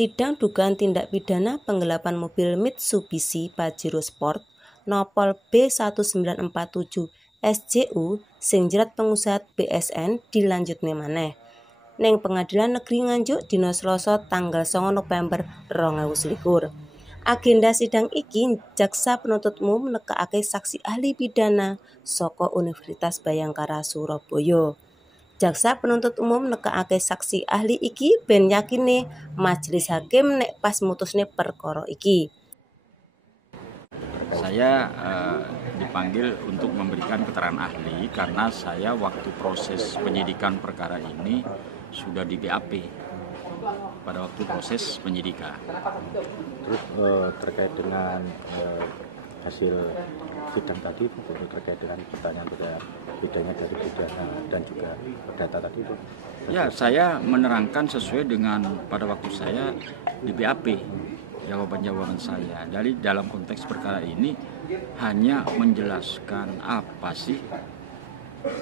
Sidang dugaan tindak pidana penggelapan mobil Mitsubishi Pajero Sport Nopol B1947 SJU sing jerat pengusaha BSN dilanjutne maneh ning Pengadilan Negeri Nganjuk dina Selasa tanggal 9 November 2021. Agenda sidang iki jaksa penuntut umum nekakake saksi ahli pidana saka Universitas Bhayangkara Surabaya. Jaksa penuntut umum nekakake saksi ahli iki ben yakine majelis hakim nek pas mutusne perkara iki. Saya dipanggil untuk memberikan keterangan ahli karena saya waktu proses penyidikan perkara ini sudah di BAP pada waktu proses penyidikan. Terus terkait dengan hasil sidang tadi itu terkait dengan pertanyaan bedanya dari pidana dan juga perdata tadi itu. Ya, saya menerangkan sesuai dengan pada waktu saya di BAP jawaban-jawaban saya. Dari dalam konteks perkara ini hanya menjelaskan apa sih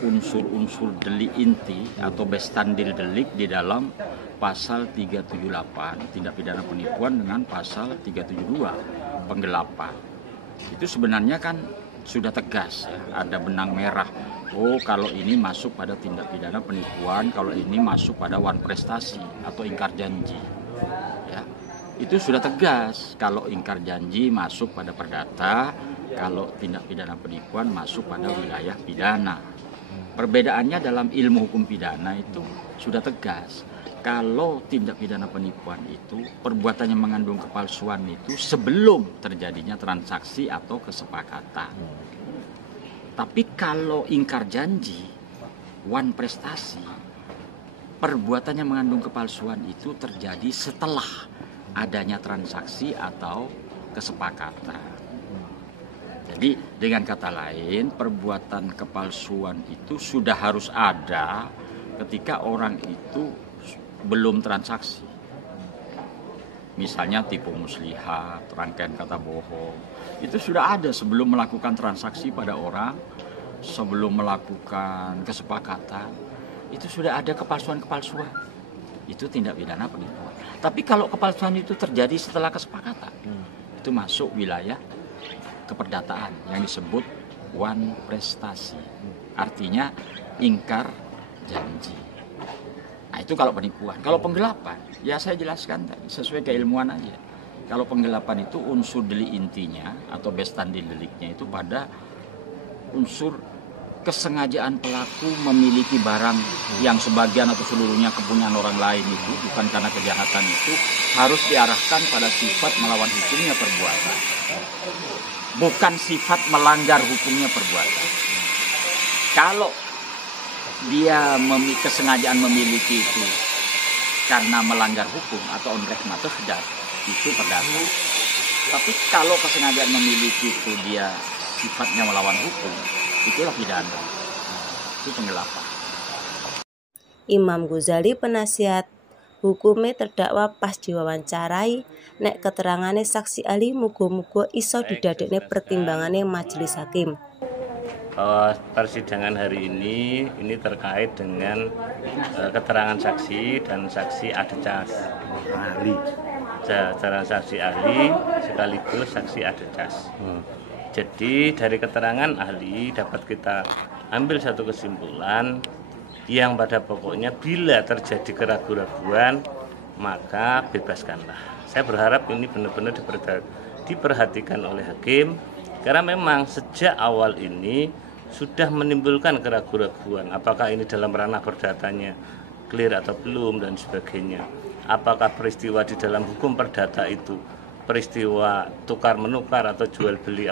unsur-unsur delik inti atau bestandil delik di dalam pasal 378 tindak pidana penipuan dengan pasal 372 penggelapan. Itu sebenarnya kan sudah tegas ya, ada benang merah. Oh, kalau ini masuk pada tindak pidana penipuan, kalau ini masuk pada wan prestasi atau ingkar janji. Ya. Itu sudah tegas. Kalau ingkar janji masuk pada perdata, kalau tindak pidana penipuan masuk pada wilayah pidana. Perbedaannya dalam ilmu hukum pidana itu sudah tegas. Kalau tindak pidana penipuan itu perbuatannya mengandung kepalsuan itu sebelum terjadinya transaksi atau kesepakatan. Tapi kalau ingkar janji, wan prestasi, perbuatannya mengandung kepalsuan itu terjadi setelah adanya transaksi atau kesepakatan. Jadi dengan kata lain, perbuatan kepalsuan itu sudah harus ada ketika orang itu belum transaksi. Misalnya tipu muslihat, rangkaian kata bohong, itu sudah ada sebelum melakukan transaksi pada orang, sebelum melakukan kesepakatan, itu sudah ada kepalsuan-kepalsuan. Itu tindak pidana penipuan. Tapi kalau kepalsuan itu terjadi setelah kesepakatan, itu masuk wilayah keperdataan yang disebut wan prestasi. Artinya ingkar janji. Nah, itu kalau penipuan. Kalau penggelapan, ya saya jelaskan tadi sesuai keilmuan aja. Kalau penggelapan itu unsur delik intinya atau bestandil deliknya itu pada unsur kesengajaan pelaku memiliki barang yang sebagian atau seluruhnya kepunyaan orang lain itu bukan karena kejahatan itu harus diarahkan pada sifat melawan hukumnya perbuatan. Bukan sifat melanggar hukumnya perbuatan. Kalau dia kesengajaan memiliki itu karena melanggar hukum atau onrek matehdat, itu perdata. Tapi kalau kesengajaan memiliki itu dia sifatnya melawan hukum, itulah pidana. Itu penggelapan. Imam Ghazali penasihat hukume terdakwa pas diwawancarai nek keterangane saksi ahli muga-muga iso didadekne pertimbangane majelis hakim. Persidangan hari ini terkait dengan keterangan saksi dan saksi adecas ahli. Keterangan saksi ahli sekaligus saksi adecas. Jadi dari keterangan ahli dapat kita ambil satu kesimpulan yang pada pokoknya bila terjadi keraguan-raguan maka bebaskanlah. Saya berharap ini benar-benar diperhatikan oleh hakim karena memang sejak awal ini sudah menimbulkan keraguan-raguan apakah ini dalam ranah perdatanya clear atau belum dan sebagainya. Apakah peristiwa di dalam hukum perdata itu peristiwa tukar menukar atau jual beli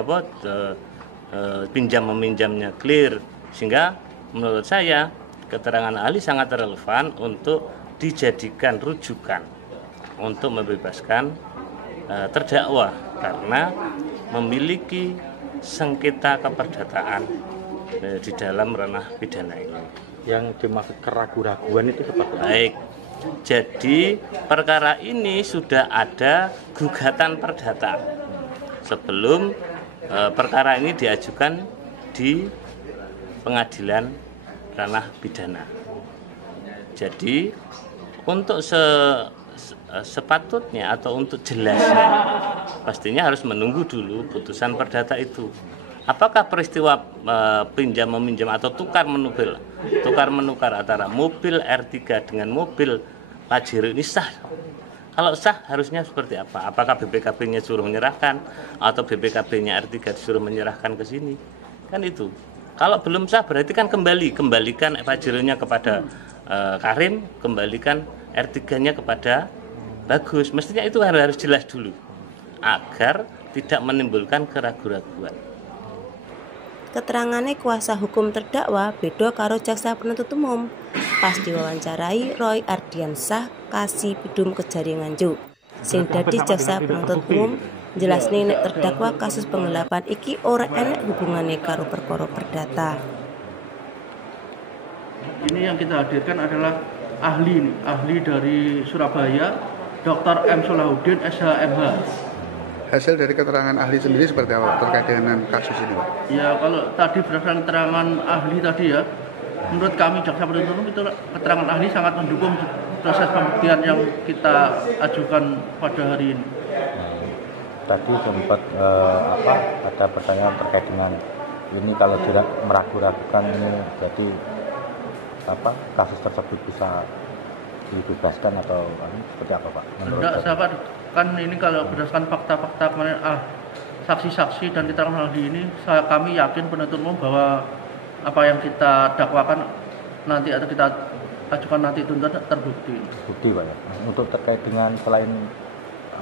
pinjam meminjamnya clear, sehingga menurut saya keterangan ahli sangat relevan untuk dijadikan rujukan untuk membebaskan terdakwa karena memiliki sengketa keperdataan di dalam ranah pidana ini. Yang dimaksud keraguan-raguan itu seperti apa? Baik, jadi perkara ini sudah ada gugatan perdata sebelum perkara ini diajukan di pengadilan ranah pidana. Jadi untuk sepatutnya atau untuk jelasnya pastinya harus menunggu dulu putusan perdata itu. Apakah peristiwa pinjam meminjam atau tukar menukar antara mobil R3 dengan mobil Pajero ini sah? Kalau sah harusnya seperti apa? Apakah BPKB-nya suruh menyerahkan atau BPKB-nya R3 disuruh menyerahkan ke sini? Kan itu. Kalau belum sah berarti kan kembalikan Pajero-nya kepada Karim, kembalikan R3-nya kepada Bagus. Mestinya itu harus jelas dulu agar tidak menimbulkan keraguan-keraguan. Keterangannya kuasa hukum terdakwa beda karo jaksa penuntut umum. Pas diwawancarai Roy Ardiansah kasih pidum Kejari Nganjuk. Sing dadi jaksa penuntut umum jelasne nek terdakwa kasus penggelapan iki ora enek hubungannya karo perkara perdata. Ini yang kita hadirkan adalah ahli dari Surabaya, Dr. M. Solahuddin, SHMH. Hasil dari keterangan ahli sendiri seperti apa terkait dengan kasus ini, Pak? Ya, kalau tadi berdasarkan keterangan ahli tadi ya, menurut kami jaksa penuntut umum itu keterangan ahli sangat mendukung proses pembuktian yang kita ajukan pada hari ini. Tadi sempat ada pertanyaan terkait dengan ini kalau tidak meragu-ragukan ini jadi kasus tersebut bisa dibebaskan atau seperti apa, Pak? Tidak, sahabat, kan ini kalau berdasarkan fakta-fakta kemarin saksi-saksi dan keterangan ahli ini, kami yakin penuntut umum bahwa apa yang kita dakwakan nanti atau kita ajukan nanti tuntutan terbukti. Bukti, Pak ya. Untuk terkait dengan selain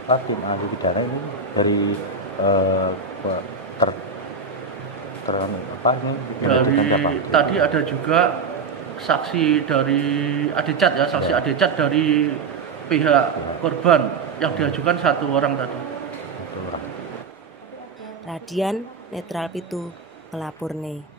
tim ahli pidana ini dari tadi ada juga saksi dari Adecat ya, saksi Adecat dari pihak korban yang diajukan 1 orang tadi. Radian Netral Pitu ngelapurne.